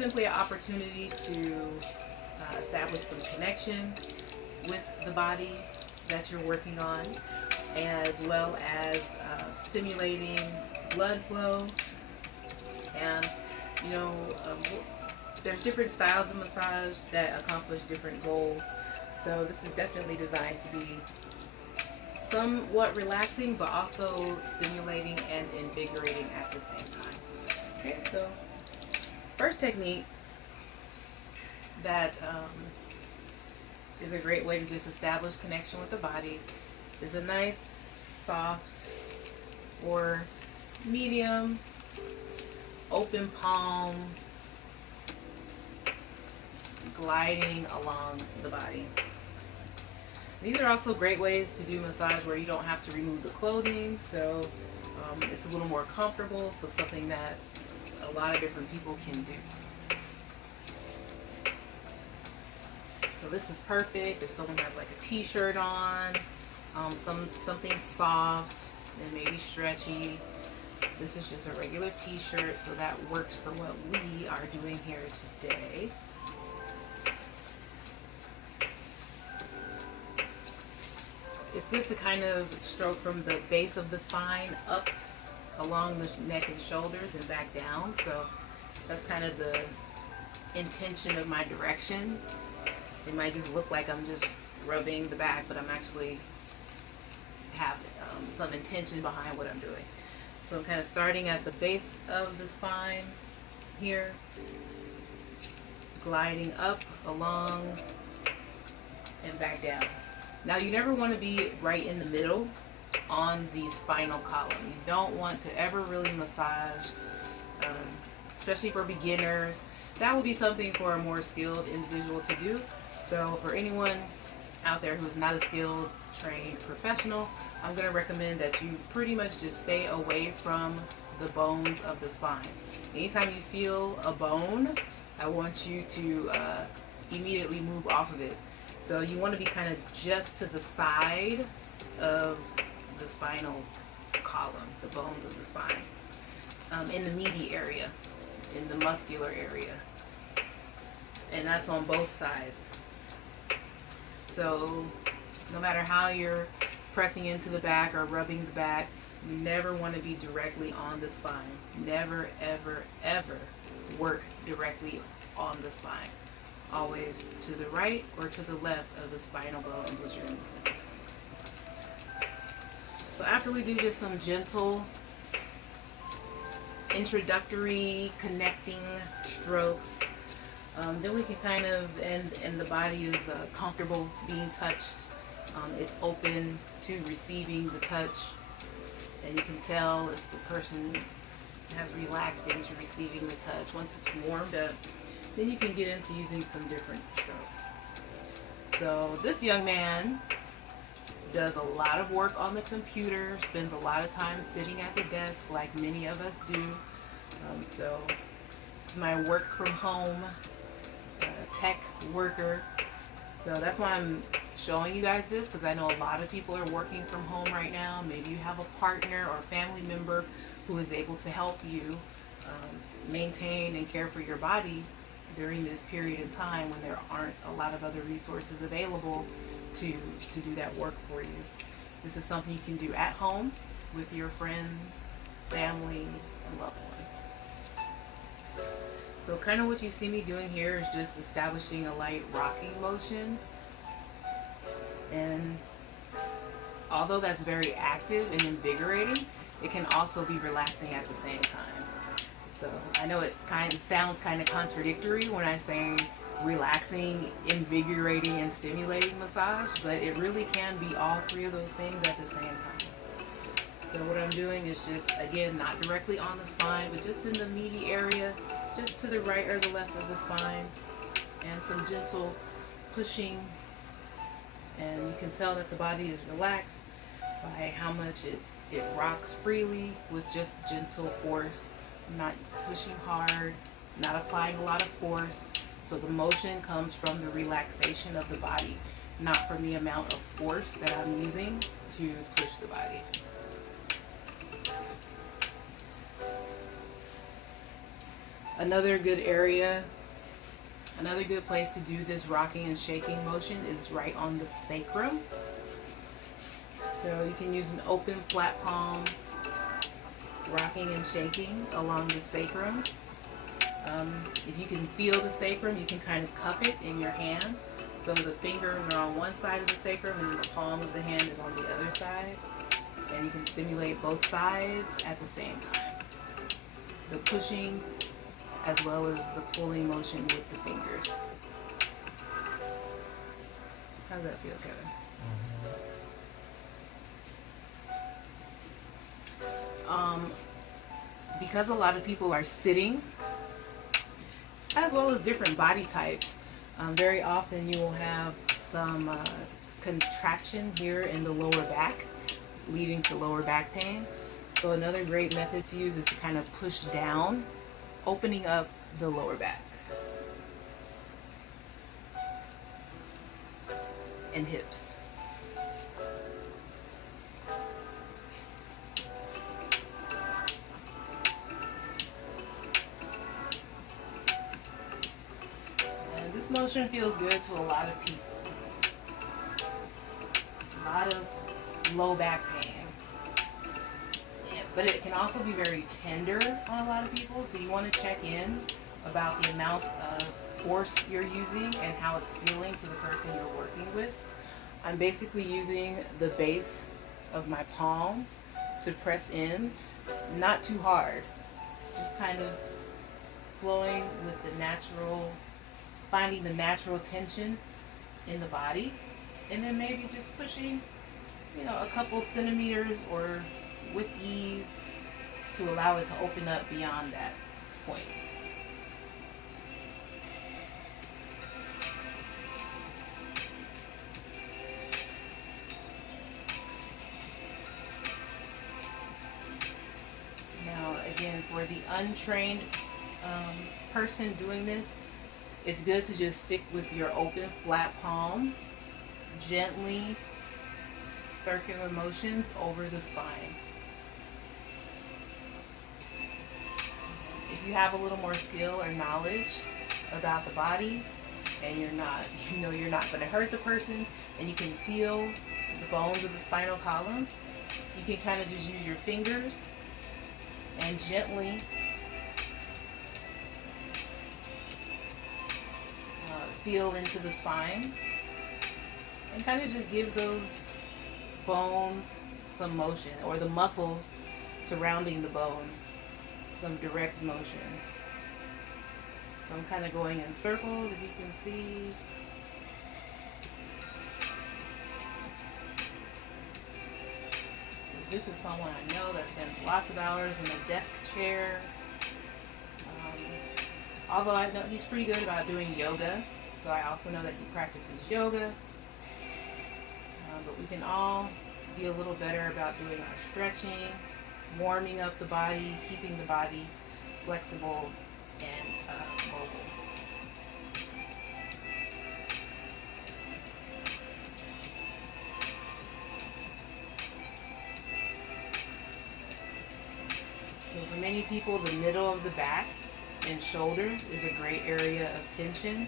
simply an opportunity to establish some connection with the body that you're working on, as well as stimulating blood flow. And you know, there's different styles of massage that accomplish different goals. So this is definitely designed to be somewhat relaxing, but also stimulating and invigorating at the same time. Okay, so first technique that is a great way to just establish connection with the body is a nice, soft, or medium, open palm gliding along the body. These are also great ways to do massage where you don't have to remove the clothing, so it's a little more comfortable, so something that a lot of different people can do. So this is perfect if someone has like a t-shirt on, something soft and maybe stretchy. This is just a regular t-shirt, so that works for what we are doing here today. It's good to kind of stroke from the base of the spine up along the neck and shoulders and back down. So that's kind of the intention of my direction. It might just look like I'm just rubbing the back, but I'm actually have some intention behind what I'm doing. So I'm kind of starting at the base of the spine here, gliding up, along, and back down. Now you never want to be right in the middle on the spinal column. You don't want to ever really massage, especially for beginners. That would be something for a more skilled individual to do. So for anyone out there who is not a skilled, trained professional, I'm going to recommend that you pretty much just stay away from the bones of the spine. Anytime you feel a bone, I want you to immediately move off of it. So you want to be kind of just to the side of the spinal column, the bones of the spine, in the meaty area, in the muscular area. And that's on both sides. So no matter how you're pressing into the back or rubbing the back, you never want to be directly on the spine. Never, ever, ever work directly on the spine. Always to the right or to the left of the spinal bones, which are in the center. So after we do just some gentle introductory connecting strokes, then we can kind of, and the body is comfortable being touched. It's open to receiving the touch, and you can tell if the person has relaxed into receiving the touch. Once it's warmed up, then you can get into using some different strokes. So this young man does a lot of work on the computer, spends a lot of time sitting at the desk like many of us do. So it's my work from home tech worker. So that's why I'm showing you guys this, because I know a lot of people are working from home right now. Maybe you have a partner or family member who is able to help you maintain and care for your body during this period of time when there aren't a lot of other resources available to do that work for you. This is something you can do at home with your friends, family, and loved ones. So kind of what you see me doing here is just establishing a light rocking motion. And although that's very active and invigorating, it can also be relaxing at the same time. So I know it kind of sounds kind of contradictory when I say relaxing, invigorating, and stimulating massage, but it really can be all three of those things at the same time. So what I'm doing is just, again, not directly on the spine, but just in the meaty area, just to the right or the left of the spine, and some gentle pushing. And you can tell that the body is relaxed by how much it rocks freely with just gentle force. Not pushing hard, not applying a lot of force. So the motion comes from the relaxation of the body, not from the amount of force that I'm using to push the body. Another good area, another good place to do this rocking and shaking motion is right on the sacrum. So you can use an open flat palm, rocking and shaking along the sacrum. If you can feel the sacrum, you can kind of cup it in your hand. So the fingers are on one side of the sacrum and then the palm of the hand is on the other side. And you can stimulate both sides at the same time. The pushing as well as the pulling motion with the fingers. How does that feel, Kevin? Because a lot of people are sitting, as well as different body types, very often you will have some contraction here in the lower back, leading to lower back pain. So another great method to use is to kind of push down, opening up the lower back and hips. And this motion feels good to a lot of people. A lot of low back pain. But it can also be very tender on a lot of people, so you want to check in about the amount of force you're using and how it's feeling to the person you're working with. I'm basically using the base of my palm to press in, not too hard, just kind of flowing with the natural, finding the natural tension in the body, and then maybe just pushing, a couple centimeters or with ease to allow it to open up beyond that point. Now, again, for the untrained person doing this, it's good to just stick with your open flat palm, gently circular motions over the spine. If you have a little more skill or knowledge about the body and you're not going to hurt the person and you can feel the bones of the spinal column, you can kind of just use your fingers and gently feel into the spine and kind of just give those bones some motion, or the muscles surrounding the bones some direct motion. So I'm kind of going in circles, if you can see. This is someone I know that spends lots of hours in a desk chair. Although I know he's pretty good about doing yoga, so I also know that he practices yoga. But we can all be a little better about doing our stretching, warming up the body, keeping the body flexible and mobile. So for many people, the middle of the back and shoulders is a great area of tension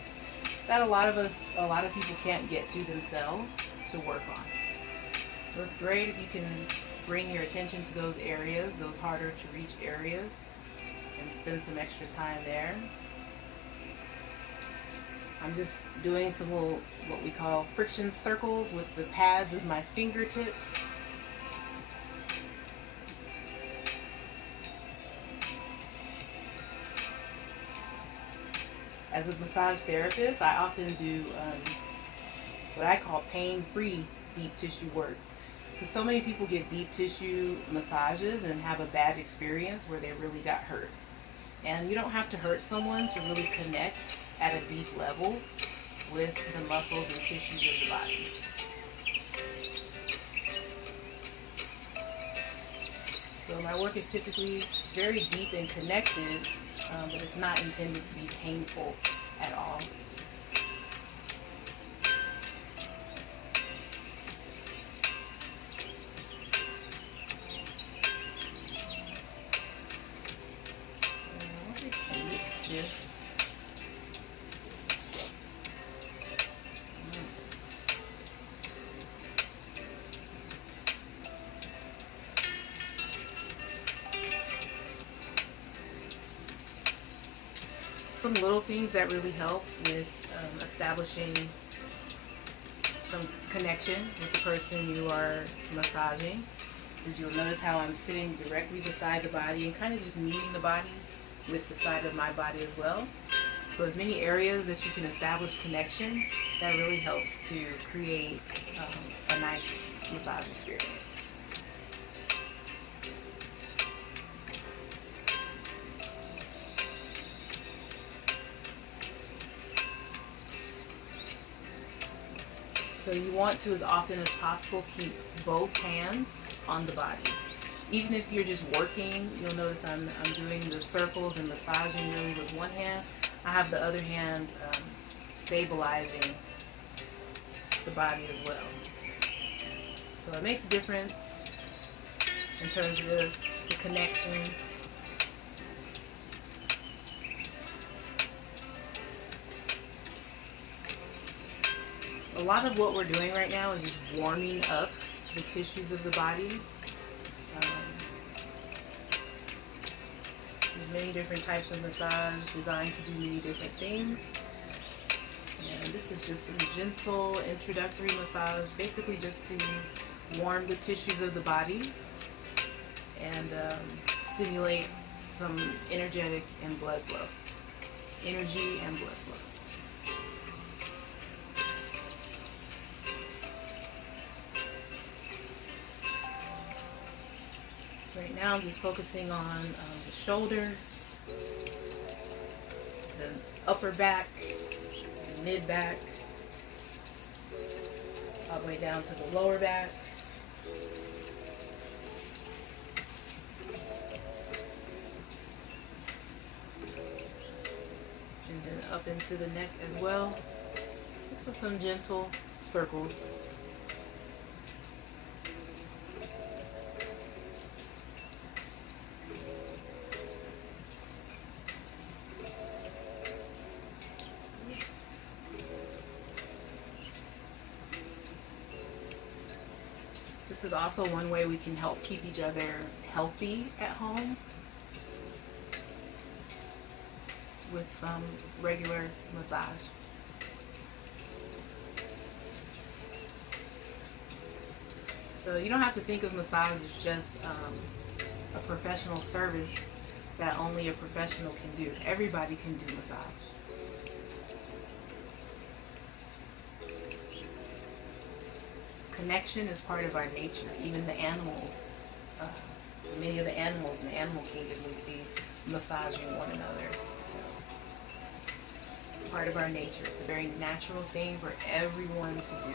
that a lot of people can't get to themselves to work on. So it's great if you can bring your attention to those areas, those harder to reach areas, and spend some extra time there. I'm just doing some little, what we call friction circles with the pads of my fingertips. As a massage therapist, I often do what I call pain-free deep tissue work. Because so many people get deep tissue massages and have a bad experience where they really got hurt. And you don't have to hurt someone to really connect at a deep level with the muscles and tissues of the body. So my work is typically very deep and connected, but it's not intended to be painful at all. some little things that really help with establishing some connection with the person you are massaging is you'll notice how I'm sitting directly beside the body and kind of just meeting the body with the side of my body as well. So as many areas that you can establish connection, that really helps to create a nice massage experience. So you want to, as often as possible, keep both hands on the body. Even if you're just working, you'll notice I'm doing the circles and massaging really with one hand. I have the other hand stabilizing the body as well. So it makes a difference in terms of the connection. A lot of what we're doing right now is just warming up the tissues of the body. There's many different types of massage designed to do many different things. And this is just some gentle introductory massage, basically just to warm the tissues of the body and stimulate some energetic and blood flow. Energy and blood flow. So right now I'm just focusing on the shoulder, the upper back, the mid back, all the way down to the lower back. And then up into the neck as well, just with some gentle circles. This is also one way we can help keep each other healthy at home with some regular massage. So you don't have to think of massage as just a professional service that only a professional can do. Everybody can do massage. Connection is part of our nature. Even the animals, many of the animals in the animal kingdom, we see massaging one another. So it's part of our nature. It's a very natural thing for everyone to do.